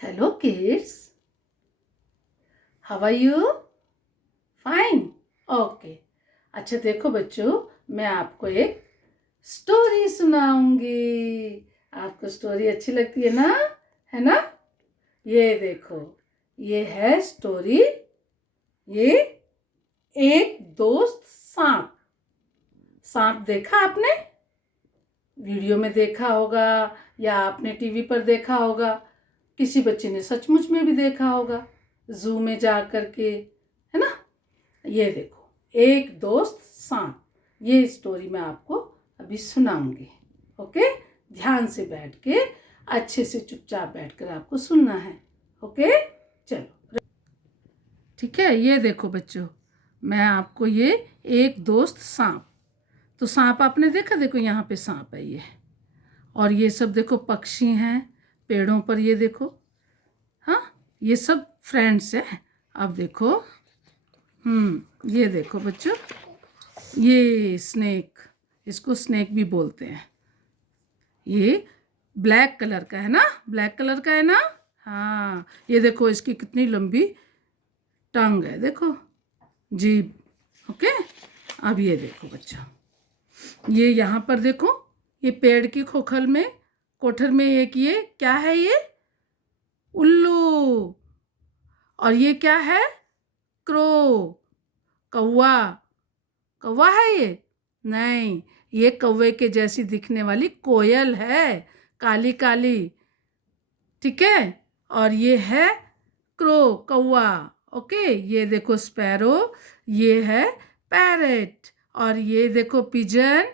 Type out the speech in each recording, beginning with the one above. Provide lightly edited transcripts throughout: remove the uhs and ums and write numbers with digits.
Hello kids, how are you? Fine. Okay. अच्छा देखो बच्चों, मैं आपको एक स्टोरी सुनाऊंगी। आपको स्टोरी अच्छी लगती है ना? है ना? ये देखो, ये है स्टोरी। ये एक दोस्त सांप। सांप देखा आपने? वीडियो में देखा होगा या आपने टीवी पर देखा होगा। किसी बच्चे ने सचमुच में भी देखा होगा, जू में जा कर के, है ना? ये देखो, एक दोस्त सांप। ये स्टोरी मैं आपको अभी सुनाऊंगी। ओके, ध्यान से बैठ के, अच्छे से चुपचाप बैठकर आपको सुनना है। ओके, चलो। ठीक है, ये देखो बच्चों, मैं आपको ये एक दोस्त सांप। तो सांप आपने देखा? देखो यहाँ पे सांप है ये, और ये सब देखो पक्षी हैं पेड़ों पर। ये देखो, हाँ, ये सब फ्रेंड्स हैं। अब देखो, ये देखो बच्चों, ये स्नेक, इसको स्नेक भी बोलते हैं। ये ब्लैक कलर का है ना? ब्लैक कलर का है ना? हाँ, ये देखो इसकी कितनी लंबी टंग है, देखो, जीभ। ओके, अब ये देखो बच्चों, ये यहाँ पर देखो, ये पेड़ की खोखल में, कोठर में एक ये क्या है? ये उल्लू। और ये क्या है? क्रो, कौवा। कौवा है ये? नहीं, ये कौवे के जैसी दिखने वाली कोयल है, काली काली। ठीक है, और ये है क्रो, कौवा। ओके, ये देखो स्पैरो, ये है पैरेट। और ये देखो पिजन,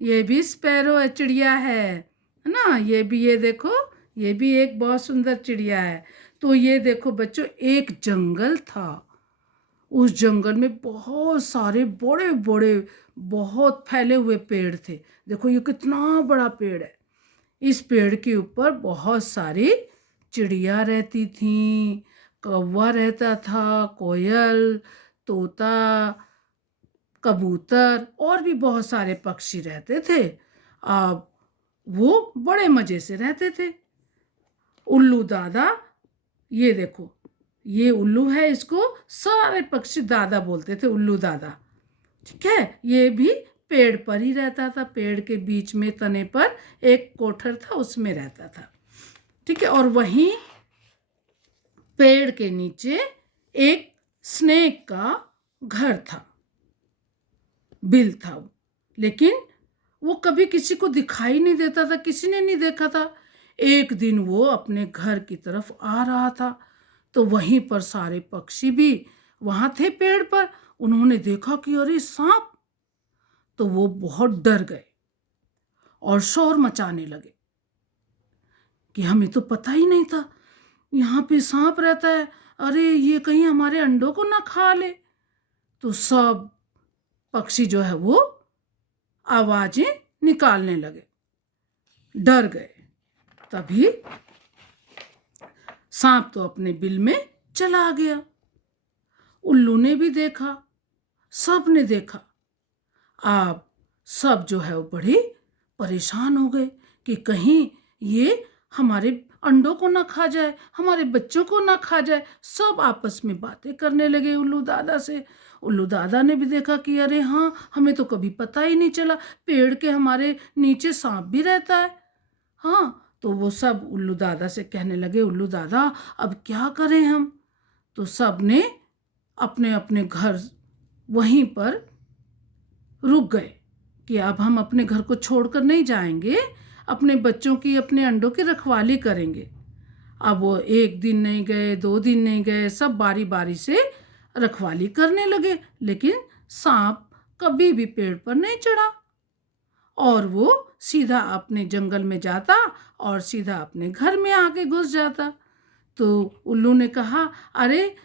ये भी स्पैरो है, चिड़िया है ना? ये भी, ये देखो, ये भी एक बहुत सुंदर चिड़िया है। तो ये देखो बच्चों, एक जंगल था। उस जंगल में बहुत सारे बड़े बड़े, बहुत फैले हुए पेड़ थे। देखो ये कितना बड़ा पेड़ है। इस पेड़ के ऊपर बहुत सारी चिड़िया रहती थीं, कौवा रहता था, कोयल, तोता, कबूतर, और भी बहुत सारे पक्षी रहते थे। अब वो बड़े मज़े से रहते थे। उल्लू दादा, ये देखो, ये उल्लू है, इसको सारे पक्षी दादा बोलते थे, उल्लू दादा। ठीक है, ये भी पेड़ पर ही रहता था। पेड़ के बीच में तने पर एक कोठर था, उसमें रहता था। ठीक है, और वहीं पेड़ के नीचे एक स्नेक का घर था, बिल था, लेकिन वो कभी किसी को दिखाई नहीं देता था, किसी ने नहीं देखा था। एक दिन वो अपने घर की तरफ आ रहा था, तो वहीं पर सारे पक्षी भी वहाँ थे पेड़ पर। उन्होंने देखा कि अरे सांप, तो वो बहुत डर गए और शोर मचाने लगे कि हमें तो पता ही नहीं था यहाँ पे सांप रहता है, अरे ये कहीं हमारे अंडों को ना खा ले। तो सब पक्षी जो है वो आवाजें निकालने लगे, डर गए। तभी सांप तो अपने बिल में चला गया। उल्लू ने भी देखा, सब ने देखा। अब सब जो है वो बड़े परेशान हो गए कि कहीं ये हमारे अंडों को ना खा जाए, हमारे बच्चों को ना खा जाए। सब आपस में बातें करने लगे उल्लू दादा से। उल्लू दादा ने भी देखा कि अरे हाँ, हमें तो कभी पता ही नहीं चला, पेड़ के हमारे नीचे सांप भी रहता है। हाँ, तो वो सब उल्लू दादा से कहने लगे, उल्लू दादा अब क्या करें हम? तो सब ने अपने अपने घर वहीं पर रुक गए कि अब हम अपने घर को छोड़कर नहीं जाएंगे, अपने बच्चों की, अपने अंडों की रखवाली करेंगे। अब वो एक दिन नहीं गए, 2 दिन नहीं गए, सब बारी बारी से रखवाली करने लगे, लेकिन सांप कभी भी पेड़ पर नहीं चढ़ा, और वो सीधा अपने जंगल में जाता और सीधा अपने घर में आके घुस जाता। तो उल्लू ने कहा, अरे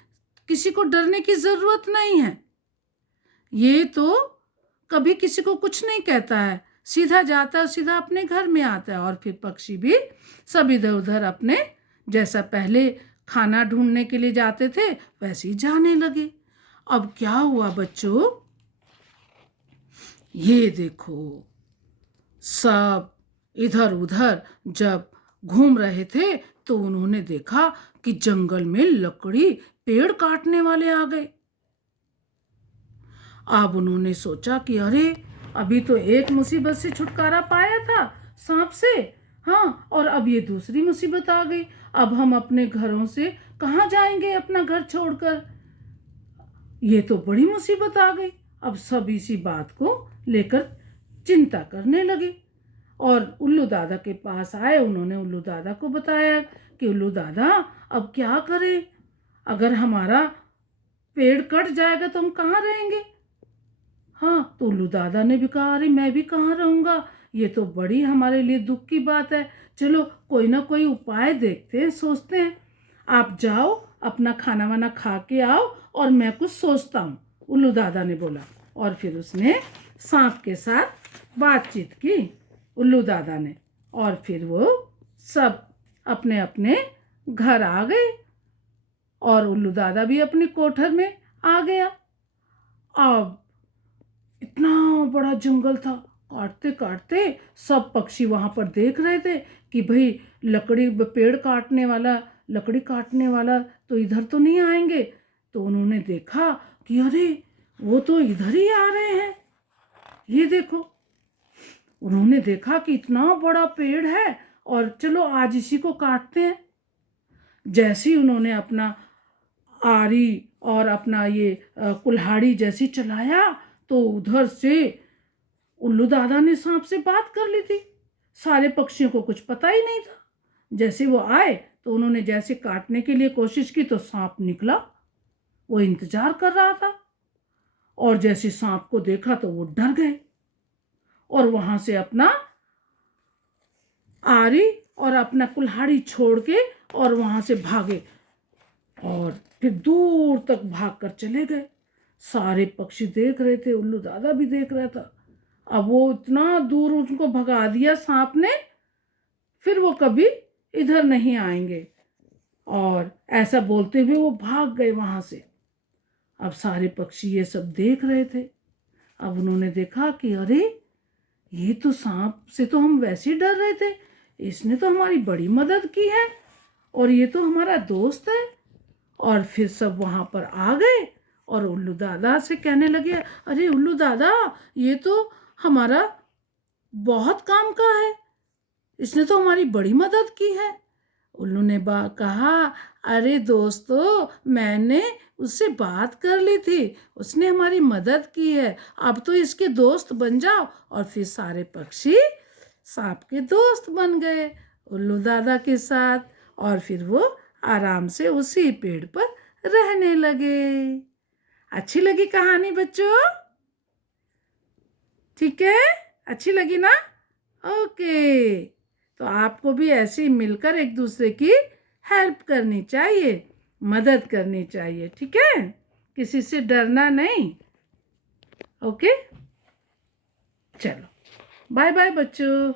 किसी को डरने की ज़रूरत नहीं है, ये तो कभी किसी को कुछ नहीं कहता है, सीधा जाता है, सीधा अपने घर में आता है। और फिर पक्षी भी सब इधर उधर अपने जैसा पहले खाना ढूंढने के लिए जाते थे वैसे ही जाने लगे। अब क्या हुआ बच्चों, ये देखो, सब इधर उधर जब घूम रहे थे तो उन्होंने देखा कि जंगल में लकड़ी पेड़ काटने वाले आ गए। अब उन्होंने सोचा कि अरे, अभी तो एक मुसीबत से छुटकारा पाया था, सांप से, हाँ, और अब ये दूसरी मुसीबत आ गई। अब हम अपने घरों से कहाँ जाएंगे अपना घर छोड़कर? ये तो बड़ी मुसीबत आ गई। अब सब इसी बात को लेकर चिंता करने लगे और उल्लू दादा के पास आए। उन्होंने उल्लू दादा को बताया कि उल्लू दादा, अब क्या करें? अगर हमारा पेड़ कट जाएगा तो हम कहाँ रहेंगे? हाँ, तो उल्लू दादा ने भी कहा, अरे मैं भी कहाँ रहूँगा, ये तो बड़ी हमारे लिए दुख की बात है। चलो कोई ना कोई उपाय देखते हैं, सोचते हैं। आप जाओ, अपना खाना वाना खा के आओ और मैं कुछ सोचता हूँ, उल्लू दादा ने बोला। और फिर उसने सांप के साथ बातचीत की, उल्लू दादा ने, और फिर वो सब अपने अपने घर आ गए और उल्लू दादा भी अपने कोठर में आ गया। अब इतना बड़ा जंगल था, काटते काटते सब पक्षी वहां पर देख रहे थे कि भाई पेड़ काटने वाला, लकड़ी काटने वाला तो इधर तो नहीं आएंगे। तो उन्होंने देखा कि अरे, वो तो इधर ही आ रहे हैं, ये देखो। उन्होंने देखा कि इतना बड़ा पेड़ है और चलो आज इसी को काटते हैं। जैसे ही उन्होंने अपना आरी और अपना ये कुल्हाड़ी जैसी चलाया तो उधर से उल्लू दादा ने सांप से बात कर ली थी। सारे पक्षियों को कुछ पता ही नहीं था। जैसे वो आए तो उन्होंने जैसे काटने के लिए कोशिश की तो सांप निकला, वो इंतजार कर रहा था और जैसे सांप को देखा तो वो डर गए और वहां से अपना आरी और अपना कुल्हाड़ी छोड़ के और वहां से भागे और फिर दूर तक भागकर चले गए। सारे पक्षी देख रहे थे, उल्लू दादा भी देख रहा था। अब वो इतना दूर उनको भगा दिया सांप ने, फिर वो कभी इधर नहीं आएंगे, और ऐसा बोलते हुए वो भाग गए वहां से। अब सारे पक्षी ये सब देख रहे थे। अब उन्होंने देखा कि अरे, ये तो सांप से तो हम वैसे ही डर रहे थे, इसने तो हमारी बड़ी मदद की है और ये तो हमारा दोस्त है। और फिर सब वहां पर आ गए और उल्लू दादा से कहने लगे, अरे उल्लू दादा, ये तो हमारा बहुत काम का है, इसने तो हमारी बड़ी मदद की है। उल्लू ने कहा, अरे दोस्तों, मैंने उससे बात कर ली थी, उसने हमारी मदद की है, अब तो इसके दोस्त बन जाओ। और फिर सारे पक्षी सांप के दोस्त बन गए उल्लू दादा के साथ, और फिर वो आराम से उसी पेड़ पर रहने लगे। अच्छी लगी कहानी बच्चों? ठीक है, अच्छी लगी ना? ओके, तो आपको भी ऐसे ही मिलकर एक दूसरे की हेल्प करनी चाहिए, मदद करनी चाहिए, ठीक है? किसी से डरना नहीं। ओके, चलो, बाय बाय बच्चों।